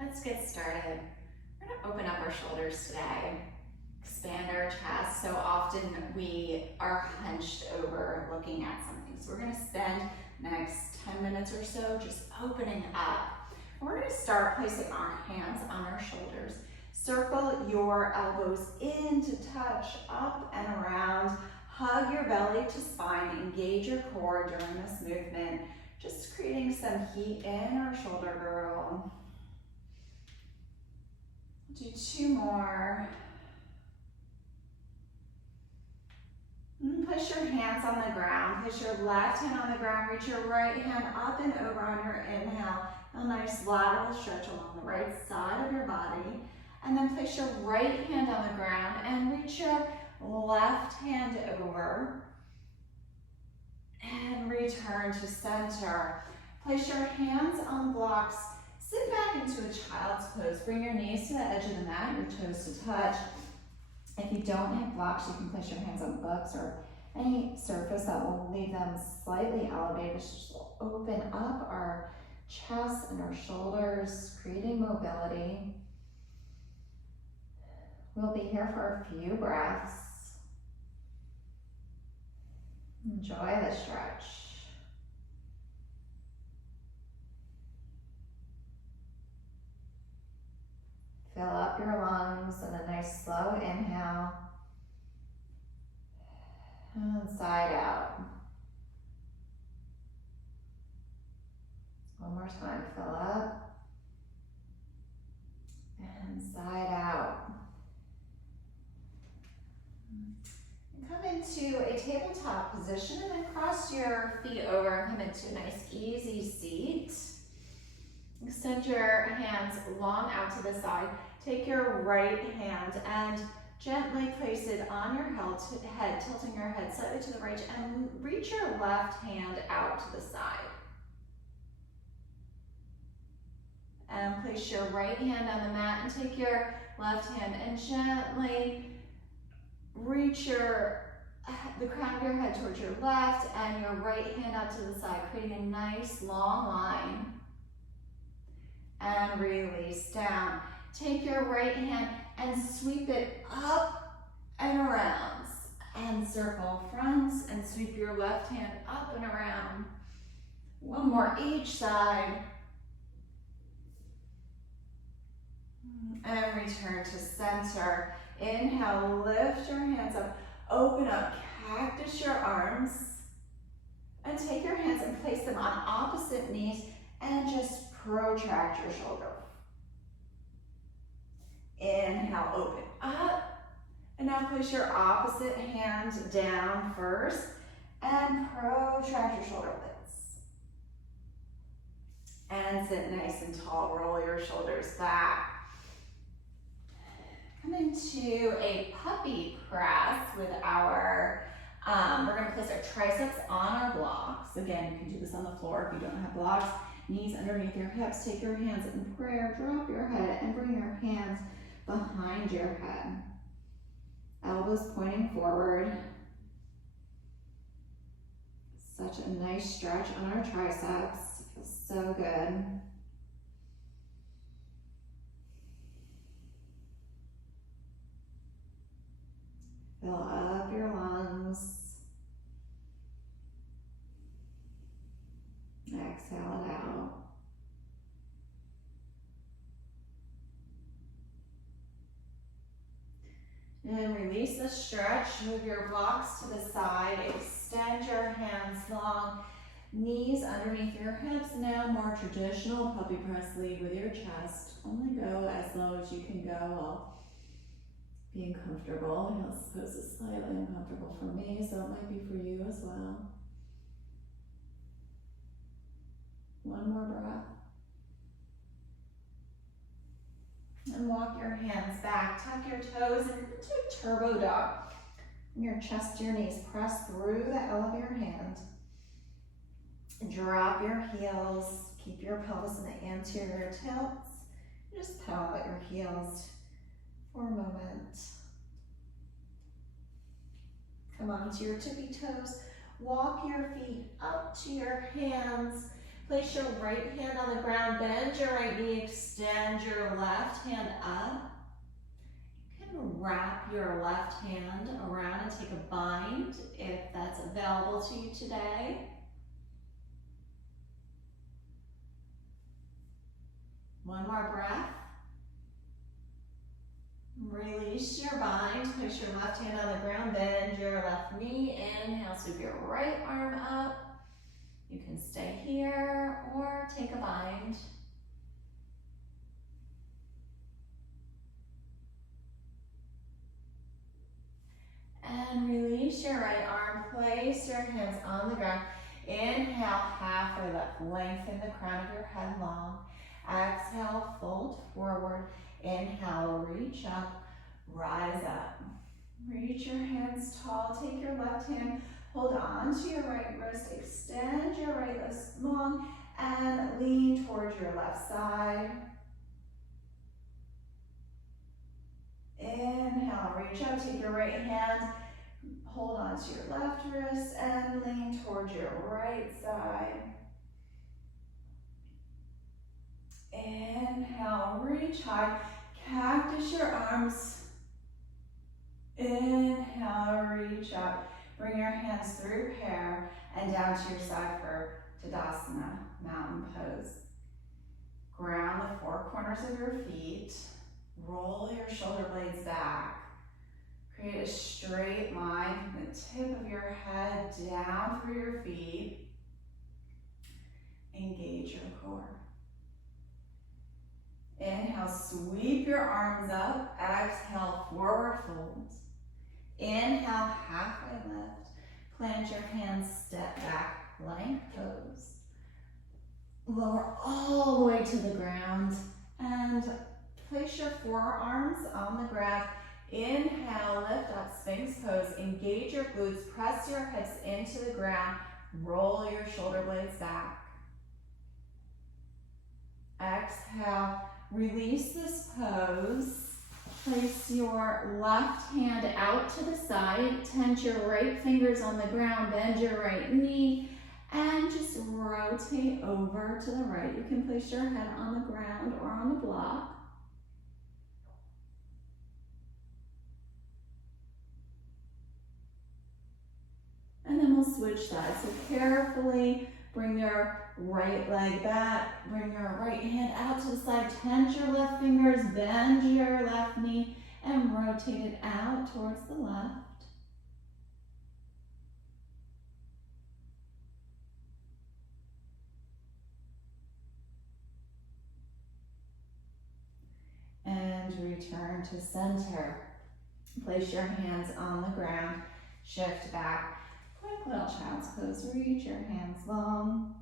Let's get started. We're gonna open up our shoulders today, expand our chest. So often we are hunched over looking at something. So we're gonna spend the next 10 minutes or so just opening up. And we're gonna start placing our hands on our shoulders. Circle your elbows in to touch, up and around. Hug your belly to spine, engage your core during this movement. Just creating some heat in our shoulder girdle. Do 2 more. And push your hands on the ground. Push your left hand on the ground. Reach your right hand up and over on your inhale. A nice lateral stretch along the right side of your body. And then place your right hand on the ground and reach your left hand over. And return to center. Place your hands on blocks. Sit back into a child's pose. Bring your knees to the edge of the mat, your toes to touch. If you don't have blocks, you can place your hands on books or any surface that will leave them slightly elevated. Just open up our chest and our shoulders, creating mobility. We'll be here for a few breaths. Enjoy the stretch. Fill up your lungs and a nice slow inhale. And side out. One more time, fill up. And side out. And come into a tabletop position and then cross your feet over and come into a nice easy seat. Extend your hands long out to the side. Take your right hand and gently place it on your head, tilting your head slightly to the right, and reach your left hand out to the side. And place your right hand on the mat and take your left hand and gently reach the crown of your head towards your left and your right hand out to the side, creating a nice long line. And release down. Take your right hand and sweep it up and around. And circle fronts and sweep your left hand up and around. One more each side. And return to center. Inhale, lift your hands up. Open up, cactus your arms. And take your hands and place them on opposite knees and just protract your shoulder. Inhale, open up. And now place your opposite hand down first and protract your shoulder blades. And sit nice and tall, roll your shoulders back. Come into a puppy press with our, we're gonna place our triceps on our blocks. Again, you can do this on the floor if you don't have blocks. Knees underneath your hips, take your hands in prayer, drop your head, and bring your hands behind your head. Elbows pointing forward. Such a nice stretch on our triceps. It feels so good. Fill up your lungs. Exhale it out. And release the stretch. Move your blocks to the side. Extend your hands long. Knees underneath your hips. Now more traditional puppy press. Lead with your chest. Only go as low as you can go while being comfortable. This pose is slightly uncomfortable for me, so it might be for you as well. One more breath. And walk your hands back. Tuck your toes into a turbo dog. From your chest to your knees, press through the L of your hand. Drop your heels. Keep your pelvis in the anterior tilts. Just pedal out your heels for a moment. Come onto your tippy toes. Walk your feet up to your hands. Place your right hand on the ground, bend your right knee, extend your left hand up. You can wrap your left hand around and take a bind if that's available to you today. One more breath. Release your bind, place your left hand on the ground, bend your left knee, inhale, sweep your right arm up. You can stay here or take a bind. And release your right arm, place your hands on the ground. Inhale, halfway lift, lengthen the crown of your head long. Exhale, fold forward. Inhale, reach up, rise up. Reach your hands tall, take your left hand, hold on to your right wrist, extend your right wrist long, and lean towards your left side. Inhale, reach up, take your right hand, hold on to your left wrist, and lean towards your right side. Inhale, reach high, cactus your arms. Inhale, reach up. Bring your hands through prayer and down to your side for Tadasana, mountain pose. Ground the four corners of your feet. Roll your shoulder blades back. Create a straight line from the tip of your head down through your feet. Engage your core. Inhale, sweep your arms up. Exhale, forward fold. Inhale, halfway lift. Plant your hands, step back, plank pose. Lower all the way to the ground and place your forearms on the ground. Inhale, lift up, Sphinx pose. Engage your glutes, press your hips into the ground. Roll your shoulder blades back. Exhale, release this pose. Place your left hand out to the side, tent your right fingers on the ground, bend your right knee, and just rotate over to the right. You can place your head on the ground or on the block. And then we'll switch sides. So carefully bring your right leg back, bring your right hand out to the side, tent your left fingers, bend your left knee, and rotate it out towards the left. And return to center. Place your hands on the ground, shift back. Quick little child's pose, reach your hands long.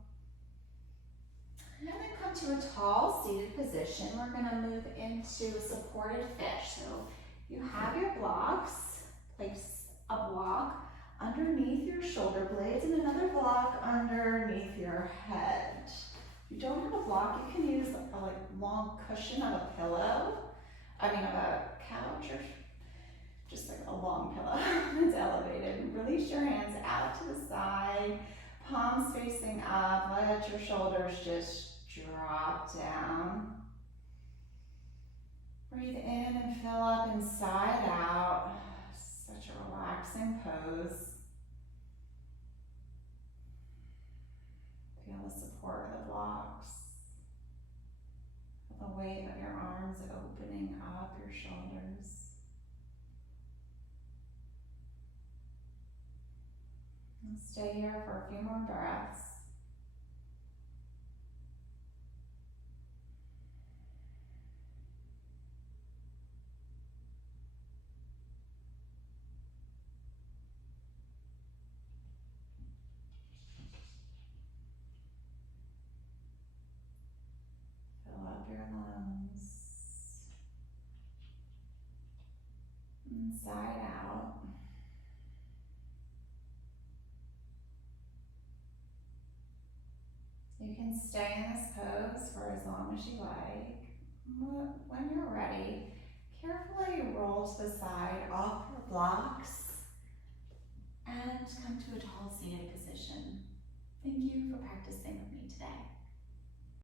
And then come to a tall seated position. We're gonna move into a supported fish. So you have your blocks, place a block underneath your shoulder blades and another block underneath your head. If you don't have a block, you can use a long cushion of a pillow. Of a couch or just like a long pillow that's elevated. Release your hands out to the side, palms facing up, let your shoulders just drop down. Breathe in and fill up inside out. Such a relaxing pose. Feel the support of the blocks. Feel the weight of your arms opening up your shoulders. Stay here for a few more breaths. Fill up your lungs. Inside out. You can stay in this pose for as long as you like. When you're ready, carefully roll to the side off your blocks and come to a tall seated position. Thank you for practicing with me today.